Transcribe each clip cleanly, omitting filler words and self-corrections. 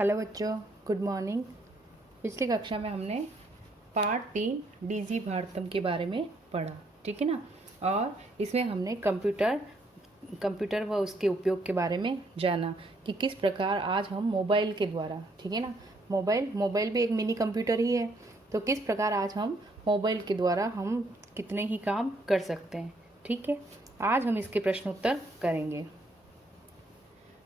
Hello बच्चों, good morning. पिछली कक्षा में हमने पार्ट 3 डीजी भारतम के बारे में पढ़ा, ठीक है ना। और इसमें हमने कंप्यूटर व उसके उपयोग के बारे में जाना कि किस प्रकार आज हम मोबाइल के द्वारा, ठीक है ना, मोबाइल भी एक मिनी कंप्यूटर ही है, तो किस प्रकार आज हम मोबाइल के द्वारा हम कितने ही काम कर सकते हैं। ठीक है, आज हम इसके प्रश्न उत्तर करेंगे।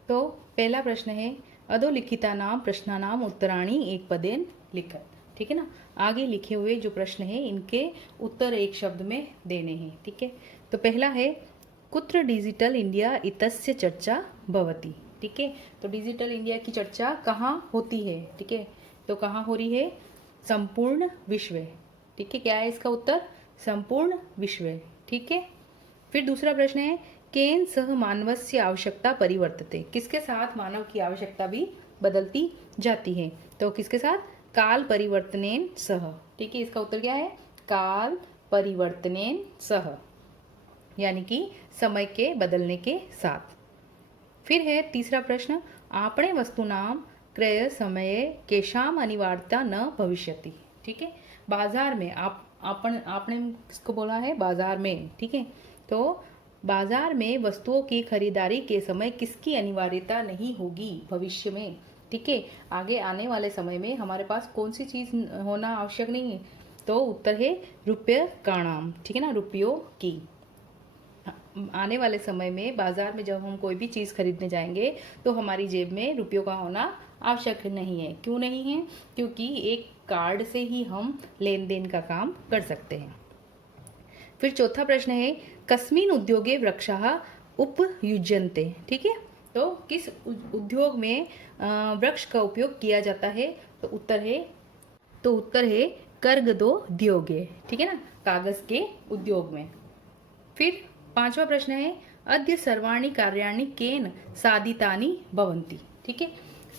तो पहला प्रश्न है, अधोलिखितानां प्रश्नानां उत्तराणि एक पदेन लिखत। ठीक है ना, आगे लिखे हुए जो प्रश्न है इनके उत्तर एक शब्द में देने हैं। ठीक है, तो पहला है, कुत्र डिजिटल इंडिया इतस्य चर्चा भवति। ठीक है, तो डिजिटल इंडिया की चर्चा कहाँ होती है। ठीक है, तो कहाँ हो रही है, संपूर्ण विश्व। ठीक है, क्या है इसका उत्तर, संपूर्ण विश्व। ठीक है, फिर दूसरा प्रश्न है, केन सह मानवस्य आवश्यकता परिवर्तते। किसके साथ मानव की आवश्यकता भी बदलती जाती है, तो किसके साथ, काल परिवर्तनेन सह। ठीक है, इसका उत्तर क्या है, काल परिवर्तनेन सह, यानी कि समय के बदलने के साथ। फिर है तीसरा प्रश्न, आपणे वस्तुनां क्रय समये केशाम अनिवार्यता न भविष्यति। ठीक है, बाजार में आपने किसको बोला है, बाजार में। ठीक है, तो बाजार में वस्तुओं की खरीदारी के समय किसकी अनिवार्यता नहीं होगी भविष्य में। ठीक है, आगे आने वाले समय में हमारे पास कौन सी चीज होना आवश्यक नहीं है, तो उत्तर है रुपये का नाम। ठीक है ना, रुपयों की। आने वाले समय में बाजार में जब हम कोई भी चीज खरीदने जाएंगे तो हमारी जेब में रुपयों का होना आवश्यक नहीं है। क्यों नहीं है, क्योंकि एक कार्ड से ही हम लेन देन का काम कर सकते हैं। फिर चौथा प्रश्न है, कस्मिन उद्योगे वृक्षाः उपयुज्यन्ते। ठीक है, तो किस उद्योग में वृक्ष का उपयोग किया जाता है, तो उत्तर है कर्गदोद्योगे। ठीक है ना, कागज के उद्योग में। फिर पांचवा प्रश्न है, अद्य सर्वाणि कार्याणि केन साधितानि भवन्ति। ठीक है,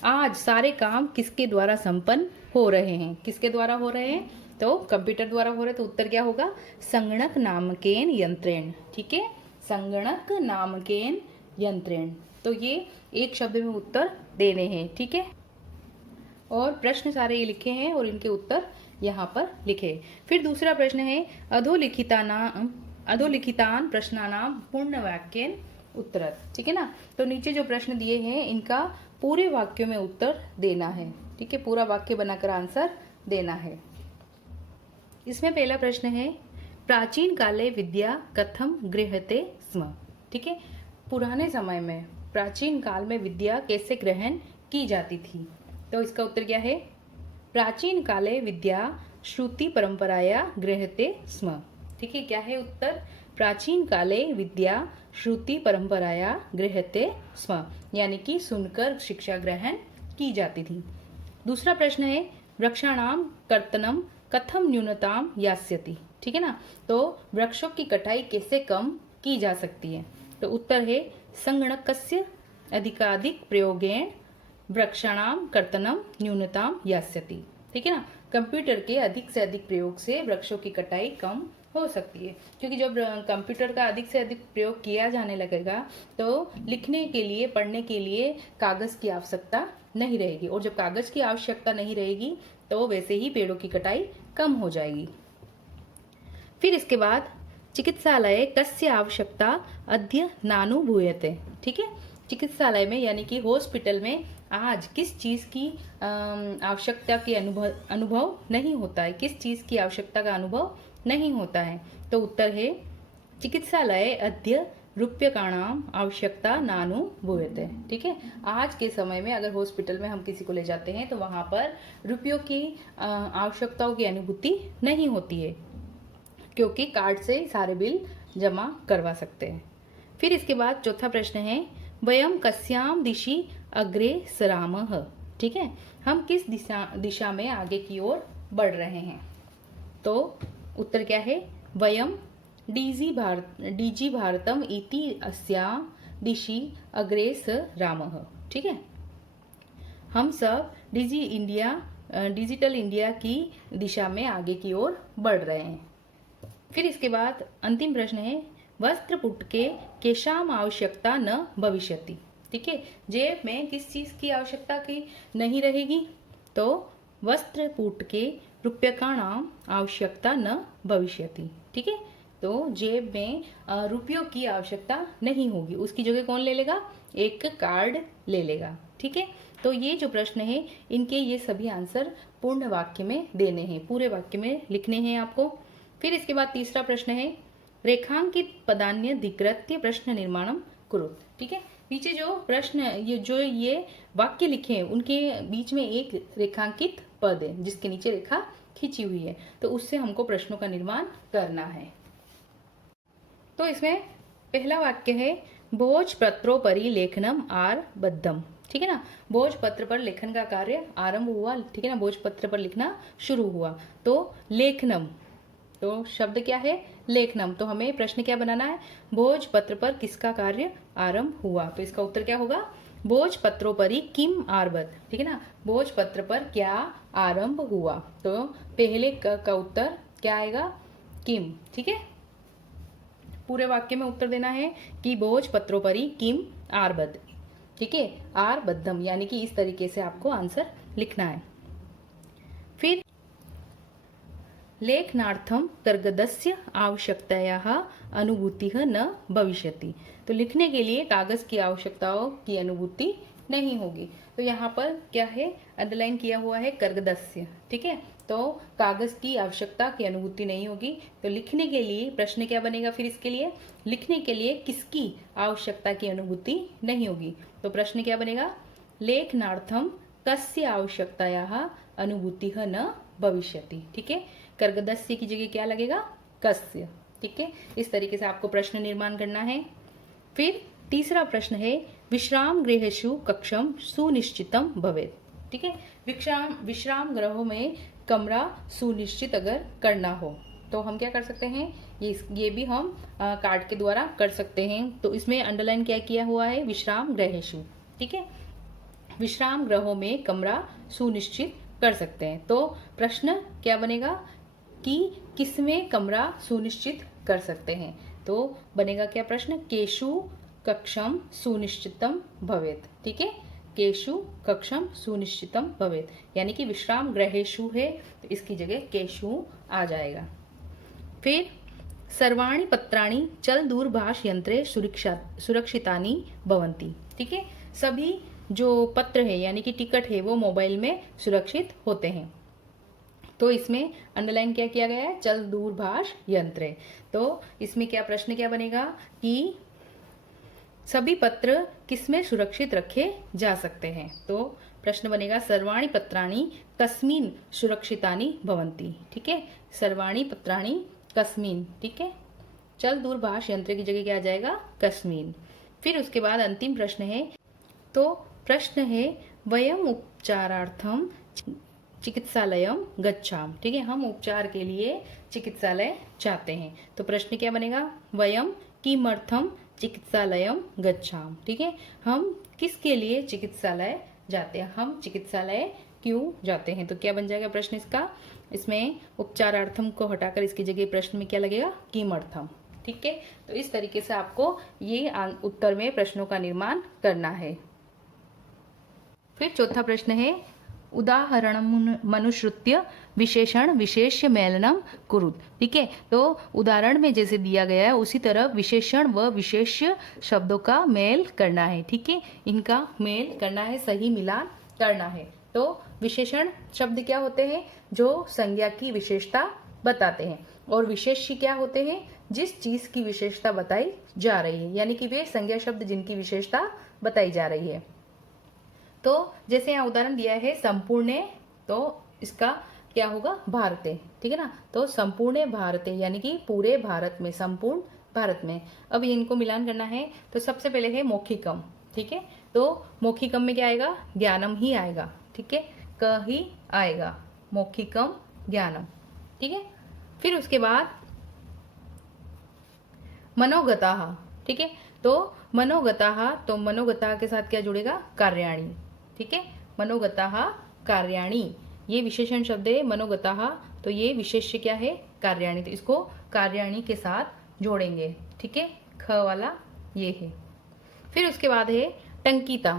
आज सारे काम किसके द्वारा संपन्न हो रहे हैं, किसके द्वारा हो रहे हैं, तो कंप्यूटर द्वारा हो रहे हैं, तो उत्तर क्या होगा, संगणक नामकेन यंत्रेण। ठीक है, संगणक नामकेन यंत्रेण। तो ये एक शब्द में उत्तर देने हैं। ठीक है, और प्रश्न सारे ये लिखे हैं और इनके उत्तर यहाँ पर लिखे। फिर दूसरा प्रश्न है, अधोलिखितान प्रश्नानां पूर्ण वाक्येन उत्तरत। ठीक है ना, तो नीचे जो प्रश्न दिए हैं इनका पूरे वाक्यों में उत्तर देना है। ठीक है, पूरा वाक्य बनाकर आंसर देना है। इसमें पहला प्रश्न है, प्राचीन काले विद्या कथम गृह्यते स्म। ठीक है, पुराने समय में, प्राचीन काल में विद्या कैसे ग्रहण की जाती थी, तो इसका उत्तर क्या है, प्राचीन काले विद्या श्रुति परंपराया गृह्यते स्म। ठीक है, क्या है उत्तर, प्राचीन काले विद्या श्रुति परंपराया गृह्यते स्म, यानी कि सुनकर शिक्षा ग्रहण की जाती थी। दूसरा प्रश्न है, वृक्षाणाम कर्तनम कथम न्यूनताम यास्यति। ठीक है ना, तो वृक्षों की कटाई कैसे कम की जा सकती है, तो उत्तर है संगणकस्य अधिकाधिक प्रयोगेण वृक्षाणाम कर्तनम न्यूनताम यास्यति। ठीक है ना, कंप्यूटर के अधिक से अधिक प्रयोग से वृक्षों की कटाई कम हो सकती है, क्योंकि जब कंप्यूटर का अधिक से अधिक प्रयोग किया जाने लगेगा तो लिखने के लिए, पढ़ने के लिए कागज की आवश्यकता नहीं रहेगी, और जब कागज की आवश्यकता नहीं रहेगी तो वैसे ही पेड़ों की कटाई कम हो जाएगी। फिर इसके बाद, चिकित्सालय कस्य आवश्यकता अद्य नानुभूयते। ठीक है, चिकित्सालय में यानी कि हॉस्पिटल में आज किस चीज की आवश्यकता की अनुभव नहीं होता है, किस चीज की आवश्यकता का अनुभव नहीं होता है, तो उत्तर है चिकित्सालय अद्य रूप्यकाणाम आवश्यकता नानुभूयते। ठीक है, आज के समय में अगर हॉस्पिटल में हम किसी को ले जाते हैं तो वहां पर रुपयों की आवश्यकताओं की अनुभूति नहीं होती है, क्योंकि कार्ड से सारे बिल जमा करवा सकते हैं। फिर इसके बाद चौथा प्रश्न है, वयम कस्याम दिशि अग्रे सरामः। ठीक है, हम किस दिशा में आगे की ओर बढ़ रहे हैं, तो उत्तर क्या है, वयम डीजी भारतम इति अस्याम दिशि अग्रे सरामः। ठीक है, हम सब डिजिटल इंडिया की दिशा में आगे की ओर बढ़ रहे हैं। फिर इसके बाद अंतिम प्रश्न है, वस्त्र पुटके केशाम आवश्यकता न भविष्यति। ठीक है। जेब में किस चीज की आवश्यकता की नहीं रहेगी? तो वस्त्रपूट के रूप्यकाणाम आवश्यकता न भविष्यति। ठीक है, तो जेब में रुपयों की आवश्यकता नहीं होगी, उसकी जगह कौन ले लेगा? एक कार्ड ले लेगा। ठीक है, तो ये जो प्रश्न है इनके ये सभी आंसर पूर्ण वाक्य में देने हैं, पूरे वाक्य में लिखने हैं आपको। फिर इसके बाद तीसरा प्रश्न है रेखांकित पदान्यधिकृत्य प्रश्न निर्माणम कुरुत। ठीक है, पीछे जो प्रश्न ये वाक्य लिखे हैं उनके बीच में एक रेखांकित पद है जिसके नीचे रेखा खींची हुई है, तो उससे हमको प्रश्नों का निर्माण करना है। तो इसमें पहला वाक्य है भोजपत्रोपरि लेखनम आरब्धम। ठीक है ना, भोजपत्र पर लेखन का कार्य आरंभ हुआ। ठीक है ना, भोजपत्र पर लिखना शुरू हुआ। तो लेखनम, तो शब्द क्या है? लेखनम। तो हमें प्रश्न क्या बनाना है? भोजपत्र पर किसका कार्य आरंभ हुआ? तो इसका उत्तर क्या होगा? भोजपत्रोपरि किम आरभत। ठीक है ना, भोजपत्र पर क्या आरंभ हुआ? तो पहले का उत्तर क्या आएगा? किम। ठीक है, पूरे वाक्य में उत्तर देना है कि भोजपत्रोपरि किम आरभत। ठीक है, आरबद्धम, यानी कि इस तरीके से आपको आंसर लिखना है। फिर लेखनार्थम कर्गदस्य आवश्यकतायाः अनुभूतिः न भविष्यति। तो लिखने के लिए कागज की आवश्यकताओं की अनुभूति नहीं होगी। तो यहाँ पर क्या है? अंडरलाइन किया हुआ है कर्गदस्य। ठीक है, तो कागज की आवश्यकता की अनुभूति नहीं होगी। तो लिखने के लिए प्रश्न क्या बनेगा? फिर इसके लिए लिखने के लिए किसकी आवश्यकता की अनुभूति नहीं होगी? तो प्रश्न क्या बनेगा? लेखनार्थम कस्य आवश्यकतायाः अनुभूतिः न भविष्यति। ठीक है, कर्गदस्य की जगह क्या लगेगा? कस्य। ठीक है, इस तरीके से आपको प्रश्न निर्माण करना है। फिर तीसरा प्रश्न है विश्राम गृहेषु कक्षम सुनिश्चितम भवेत्। ठीक है, विश्राम गृहों में कमरा सुनिश्चित अगर करना हो तो हम क्या कर सकते हैं? ये भी हम कार्ड के द्वारा कर सकते हैं। तो इसमें अंडरलाइन क्या किया हुआ है? विश्राम गृहेषु। ठीक है, विश्राम गृहों में कमरा सुनिश्चित कर सकते हैं। तो प्रश्न क्या बनेगा कि किसमें कमरा सुनिश्चित कर सकते हैं? तो बनेगा क्या प्रश्न? केषु कक्षम सुनिश्चितम भवेत्। ठीक है, केषु कक्षम सुनिश्चितम भवेत्, यानी कि विश्राम गृहेषु है तो इसकी जगह केषु आ जाएगा। फिर सर्वाणि पत्राणि चल दूरभाष यंत्रे सुरक्षितानि भवन्ति। ठीक है, सभी जो पत्र है यानी कि टिकट है वो मोबाइल में सुरक्षित होते हैं। तो इसमें अंडरलाइन क्या किया गया है? चल दूरभाष यंत्र। तो इसमें क्या प्रश्न क्या बनेगा कि सभी पत्र किसमें सुरक्षित रखे जा सकते हैं? तो प्रश्न बनेगा सर्वाणि पत्राणि कस्मिन् सुरक्षितानि भवन्ति। ठीक है, सर्वाणि पत्राणि कस्मिन्। ठीक है, चल दूरभाष यंत्र की जगह क्या आ जाएगा? कस्मिन्। फिर उसके बाद अंतिम प्रश्न है, तो प्रश्न है वयम उपचारार्थम चिकित्सालयम गच्छाम। ठीक है, हम उपचार के लिए चिकित्सालय जाते हैं। तो प्रश्न क्या बनेगा? वयम किमर्थम चिकित्सालयम गच्छाम। ठीक है, हम किसके लिए चिकित्सालय जाते हैं? हम चिकित्सालय क्यों जाते हैं? तो क्या बन जाएगा प्रश्न इसका? इसमें उपचारार्थम को हटाकर इसकी जगह प्रश्न में क्या लगेगा? किमर्थम। ठीक है, तो इस तरीके से आपको ये उत्तर में प्रश्नों का निर्माण करना है। फिर चौथा प्रश्न है उदाहरण मनुश्रुत्य विशेषण विशेष्य मेलनम कुरुत। ठीक है, तो उदाहरण में जैसे दिया गया है उसी तरह विशेषण व विशेष्य शब्दों का मेल करना है। ठीक है, इनका मेल करना है, सही मिलान करना है। तो विशेषण शब्द क्या होते हैं? जो संज्ञा की विशेषता बताते हैं। और विशेष्य क्या होते हैं? जिस चीज की विशेषता बताई जा रही है, यानी कि वे संज्ञा शब्द जिनकी विशेषता बताई जा रही है। तो जैसे यहाँ उदाहरण दिया है संपूर्ण, तो इसका क्या होगा? भारते। ठीक है ना, तो संपूर्ण भारते यानी कि पूरे भारत में, संपूर्ण भारत में। अब इनको मिलान करना है तो सबसे पहले है मौखिकम। ठीक है, तो मौखिकम में क्या आएगा? ज्ञानम ही आएगा। ठीक है, क ही आएगा, मौखिकम ज्ञानम। ठीक है, फिर उसके बाद मनोगताः। ठीक है, तो मनोगताः, तो मनोगताः के साथ क्या जुड़ेगा? कार्याणि। ठीक है, मनोगताः कार्याणि, ये विशेषण शब्द है मनोगताः, तो ये विशेष्य क्या है? कार्याणि। तो इसको कार्याणि के साथ जोड़ेंगे। ठीक है, ख वाला ये है। फिर उसके बाद है टंकिता,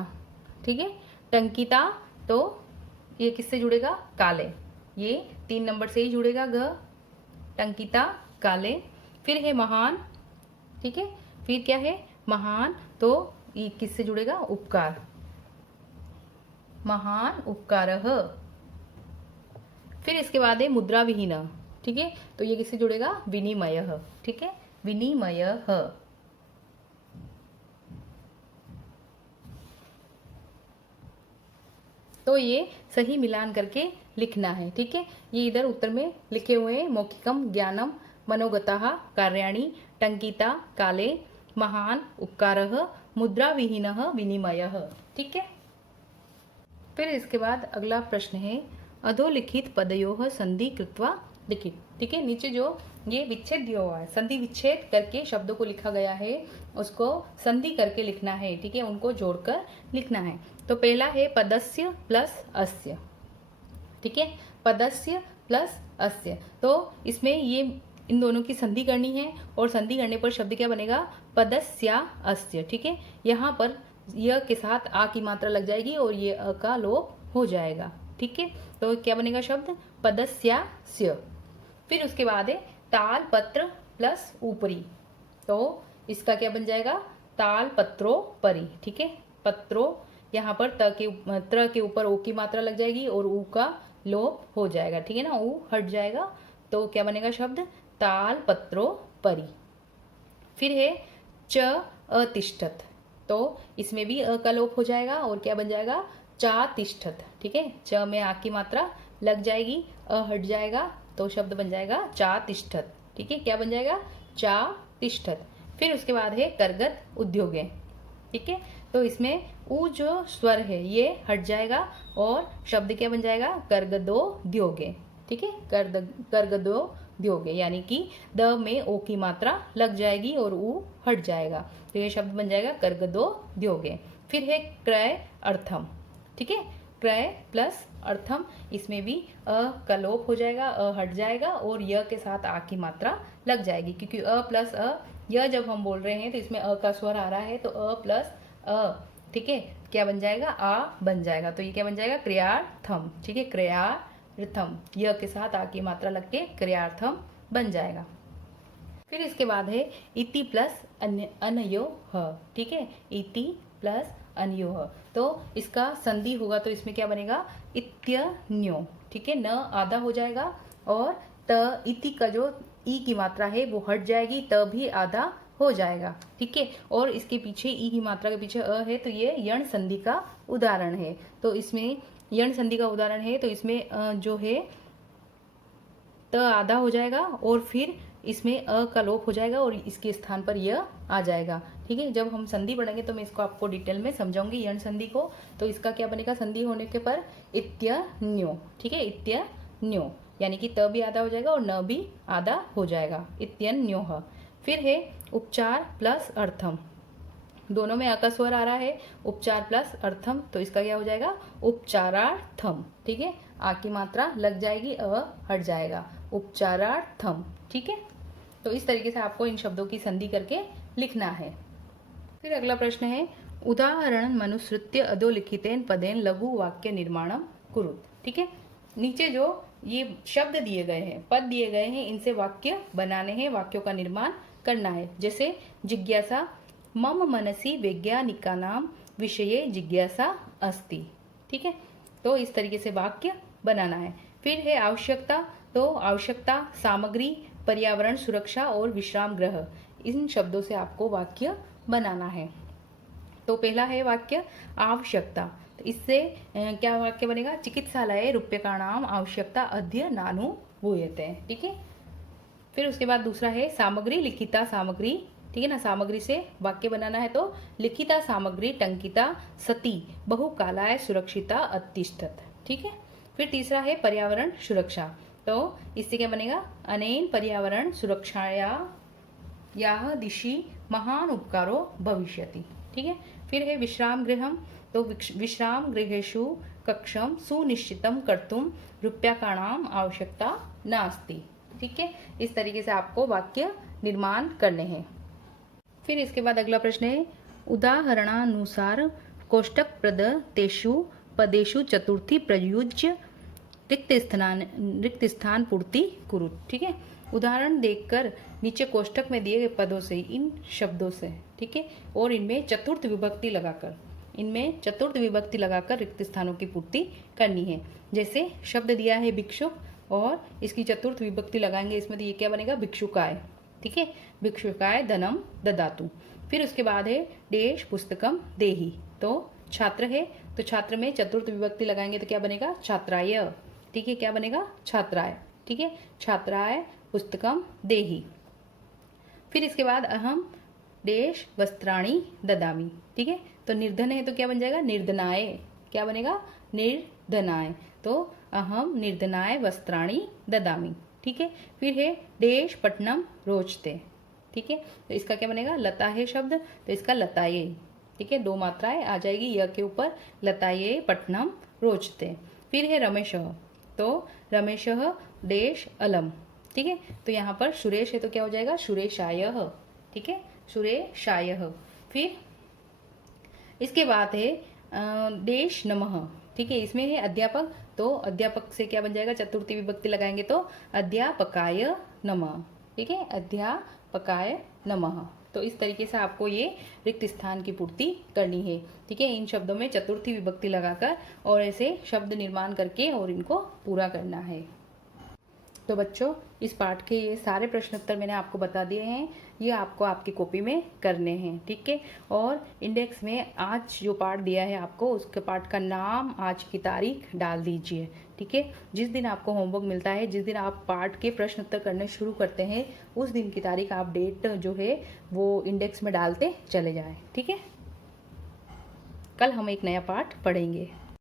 ठीक है, टंकिता, तो ये किससे जुड़ेगा? काले, ये 3 नंबर से ही जुड़ेगा ग, टंकिता काले। फिर है महान, ठीक है, फिर क्या है? महान, तो ये किससे जुड़ेगा? उपकार, महान उपकारः। फिर इसके बाद है मुद्रा विहीन, ठीक है, तो ये किससे जुड़ेगा? विनिमयः, ठीक है, विनिमयः। तो ये सही मिलान करके लिखना है, ठीक है। ये इधर उत्तर में लिखे हुए हैं, मौखिकम ज्ञानम मनोगतः कार्याणि टंकिता काले महान उपकारः मुद्रा विहीनः विनिमयः, ठीक है। फिर इसके बाद अगला प्रश्न है अधोलिखित पदयोः संधि कृत्वा लिखित, ठीक है। नीचे जो ये विच्छेद दिया हुआ है, संधि विच्छेद करके शब्दों को लिखा गया है, उसको संधि करके लिखना है, ठीक है, उनको जोड़कर लिखना है। तो पहला है पदस्य प्लस अस्य, ठीक है, पदस्य प्लस अस्य। तो इसमें ये इन दोनों की संधि करनी है, और संधि करने पर शब्द क्या बनेगा? पदस्या अस्य, ठीक है। यहाँ पर य के साथ आ की मात्रा लग जाएगी और ये अ का लोप हो जाएगा, ठीक है। तो क्या बनेगा शब्द? पदस्यास्य। फिर उसके बाद है ताल पत्र प्लस ऊपरी, तो इसका क्या बन जाएगा? ताल पत्रो परी, ठीक है। पत्रो, यहाँ पर त्र के ऊपर ओ की मात्रा लग जाएगी और ऊ का लोप हो जाएगा, ठीक है ना, ऊ हट जाएगा, तो क्या बनेगा शब्द? ताल पत्रो परी। फिर है च अतिष्ठत, तो इसमें भी अ का लोप हो जाएगा और क्या बन जाएगा? चा तिष्ठत, ठीक है, च में आ की मात्रा लग जाएगी, अ हट जाएगा, तो शब्द बन जाएगा चा तिष्ठत, ठीक है, क्या बन जाएगा? चा तिष्ठत। फिर उसके बाद है करगत उद्योगे, ठीक है, तो इसमें ऊ जो स्वर है ये हट जाएगा और शब्द क्या बन जाएगा? करगदो द्योगे, ठीक है, करगदो द्योगे, यानी कि द में ओ की मात्रा लग जाएगी और ऊ हट जाएगा, तो ये शब्द बन जाएगा करगदो द्योगे। फिर है क्रय अर्थम, ठीक है, क्रय प्लस अर्थम, इसमें भी अ का लोप हो जाएगा, अ हट जाएगा और य के साथ आ की मात्रा लग जाएगी, क्योंकि अ प्लस अ, य जब हम बोल रहे हैं तो इसमें अ का स्वर आ रहा है, तो अ प्लस अ, ठीक है, क्या बन जाएगा? आ बन जाएगा, तो ये क्या बन जाएगा? क्रियार्थम, ठीक है, क्रियार्थम, य के साथ आ की मात्रा लग के क्रियार्थम बन जाएगा। फिर इसके बाद है इति प्लस अनयोः, ठीक है, इति प्लस अनयोः, तो इसका संधि होगा तो इसमें क्या बनेगा? इत्यन्यो, ठीक है, न आधा हो जाएगा और त इति का जो ई की मात्रा है वो हट जाएगी, त भी आधा हो जाएगा, ठीक है, और इसके पीछे ई की मात्रा के पीछे अ है, तो ये यण संधि का उदाहरण है। तो इसमें यण संधि का उदाहरण है, तो इसमें जो है त आधा हो जाएगा और फिर इसमें अ का लोप हो जाएगा और इसके स्थान पर य आ जाएगा, ठीक है। जब हम संधि पढ़ेंगे तो मैं इसको आपको डिटेल में समझाऊंगी यण संधि को। तो इसका क्या बनेगा संधि होने के पर? इत्यन्यो, ठीक है, इत्यन्यो, यानी कि त भी आधा हो जाएगा और न भी आधा हो जाएगा, इत्यन्योः। फिर है उपचार प्लस अर्थम, दोनों में अ का स्वर आ रहा है, उपचार प्लस अर्थम, तो इसका क्या हो जाएगा? उपचारार्थम, ठीक है, आ की मात्रा लग जाएगी, अ हट जाएगा, उपचारार्थम, ठीक है। तो इस तरीके से आपको इन शब्दों की संधि करके लिखना है। फिर अगला प्रश्न है उदाहरण मनुसृत्य अधोलिखितेन पदेन लघु वाक्य निर्माणम कुरुत, ठीक है। नीचे जो ये शब्द दिए गए हैं, पद दिए गए हैं, इनसे वाक्य बनाने हैं, वाक्यों का निर्माण करना है। जैसे जिज्ञासा, मम मनसि वैज्ञानिकानां विषये जिज्ञासा अस्ति, ठीक है, तो इस तरीके से वाक्य बनाना है। फिर है आवश्यकता, तो आवश्यकता, सामग्री, पर्यावरण, सुरक्षा और विश्राम गृह, इन शब्दों से आपको वाक्य बनाना है। तो पहला है वाक्य आवश्यकता, तो इससे क्या वाक्य बनेगा? चिकित्सालय रूप्यकाणाम आवश्यकता अद्य नानुभूयते, ठीक है। फिर उसके बाद दूसरा है सामग्री, लिखिता सामग्री, ठीक है ना, सामग्री से वाक्य बनाना है, तो लिखिता सामग्री टंकिता सती बहुकालाय सुरक्षिता अतिष्ठत, ठीक है। फिर तीसरा है पर्यावरण सुरक्षा, तो इससे क्या बनेगा? अनेन पर्यावरण सुरक्षाया याह दिशि महान उपकारो भविष्यति, ठीक है। फिर है विश्राम गृहम, तो विश्राम गृहेषु कक्षम सुनिश्चितम कर्तुम रूप्यकाणाम आवश्यकता नास्ति, ठीक है। इस तरीके से आपको वाक्य निर्माण करने हैं। फिर इसके बाद अगला प्रश्न है उदाहरणानुसार कोष्टक प्रदत्तेषु पदेषु चतुर्थी प्रयुज्य रिक्त स्थान पूर्ति कुरु। ठीक है, उदाहरण देखकर नीचे कोष्टक में दिए गए पदों से इन शब्दों से, ठीक है, और इनमें चतुर्थ विभक्ति लगाकर रिक्त स्थानों की पूर्ति करनी है। जैसे शब्द दिया है भिक्षुक और इसकी चतुर्थ विभक्ति लगाएंगे इसमें, तो ये क्या बनेगा, भिक्षुकाय। ठीक है, भिक्षुकाय धनम ददातु। फिर उसके बाद है देश पुस्तकम देहि, तो छात्र है तो छात्र में चतुर्थ विभक्ति लगाएंगे तो क्या बनेगा, छात्राय। ठीक है, क्या बनेगा, छात्राय। ठीक है, छात्राय पुस्तकम देहि। फिर इसके बाद अहम देश वस्त्राणि ददामि। ठीक है, तो निर्धन है तो क्या बन जाएगा, निर्धनाय। क्या बनेगा, निर्धनाय। तो अहम निर्धनाय वस्त्राणि ददामि। ठीक है, फिर है देश पट्टनम रोचते। ठीक है, तो इसका क्या बनेगा, लता है शब्द तो इसका लताये। ठीक है, 2 मात्राएं आ जाएगी य के ऊपर, लताये पट्टनम रोचते। फिर है रमेशः, तो रमेशः देश अलम। ठीक है, तो यहाँ पर सुरेश है तो क्या हो जाएगा, सुरेशायः। ठीक है, सुरेशायः। फिर इसके बाद है देश नमः। ठीक है, इसमें है अध्यापक, तो अध्यापक से क्या बन जाएगा, चतुर्थी विभक्ति लगाएंगे तो अध्यापकाय नमः। ठीक है, अध्यापकाय नमः। तो इस तरीके से आपको ये रिक्त स्थान की पूर्ति करनी है। ठीक है, इन शब्दों में चतुर्थी विभक्ति लगाकर और ऐसे शब्द निर्माण करके और इनको पूरा करना है। तो बच्चों, इस पाठ के ये सारे प्रश्न उत्तर मैंने आपको बता दिए हैं, ये आपको आपकी कॉपी में करने हैं। ठीक है, और इंडेक्स में आज जो पाठ दिया है आपको, उसके पाठ का नाम, आज की तारीख डाल दीजिए। ठीक है, जिस दिन आपको होमवर्क मिलता है, जिस दिन आप पाठ के प्रश्न उत्तर करने शुरू करते हैं, उस दिन की तारीख आप डेट जो है वो इंडेक्स में डालते चले जाएं। ठीक है, कल हम एक नया पाठ पढ़ेंगे।